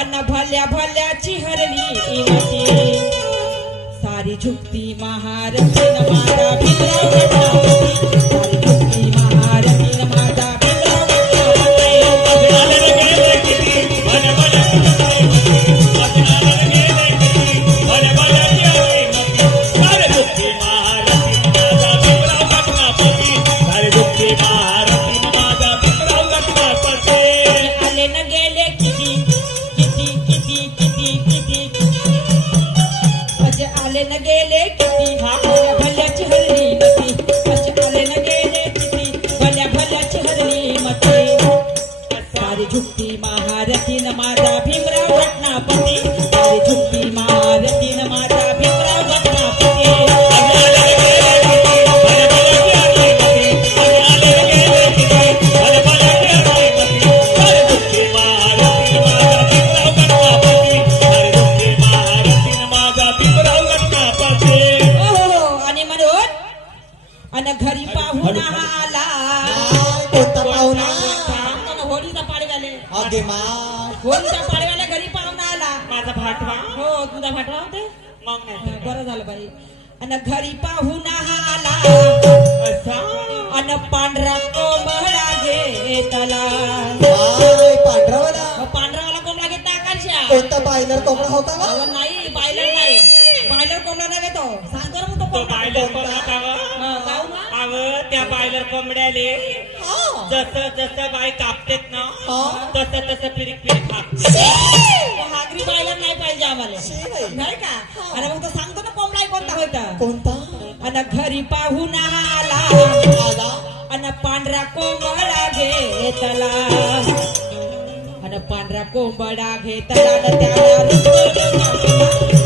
अन भल्या भल्याची हरली इमती सारी झुकती महारती न माझा भिमराव गणपती सारी झुकती महारती न माझा भिमराव आले न गेले किती किती किती किती किती आले न गेले किती भल्या भल्याची हरली मती आले न गेले किती भल्या भल्याची हरली मती सारी झुकती महारथी न माझा भीमराव घटनापती सारी झुकती महारथी न माझा भीमराव घटनापती आणि घरी पाहुणा आला कोणता पाहुणा होळीचा पाडव्याले अगे माय होळीच्या पाडव्याला घरी पाहुणा आला माझा भाटवा हो तुझा भाटवा होते मग नाही बरं झालं बाई आणि घरी पाहुणा आला असा आणि पांढरा कोंबडा घेतला पांढरावाला पांढरावाला कोंबडा घेतला आकाशा कोणता बायलर कोंबडा होता का अहो, नाही बायलर नाही बायलर कोंबडा नाही घेतो सांगतो ना मग तो तो कोंबडा बायलर कोंबडा कावा जाऊ ना अव त्या बायलर कोंबड्याले हा. जसं जसं बाई कापतेत ना हा. तसं तसं फिरिक फिरिक कापते हागरी बायलर नाही पाहिजे आम्हाला शी बाई. नाही का अरे मग तो सांगतो ना कोंबडा कोणता होता कोणता आणि घरी पाहुणा आला आला आणि पांढरा कोंबडा घेतला आणि पांढरा कोंबडा घेतला आणि त्याला रुसवलं.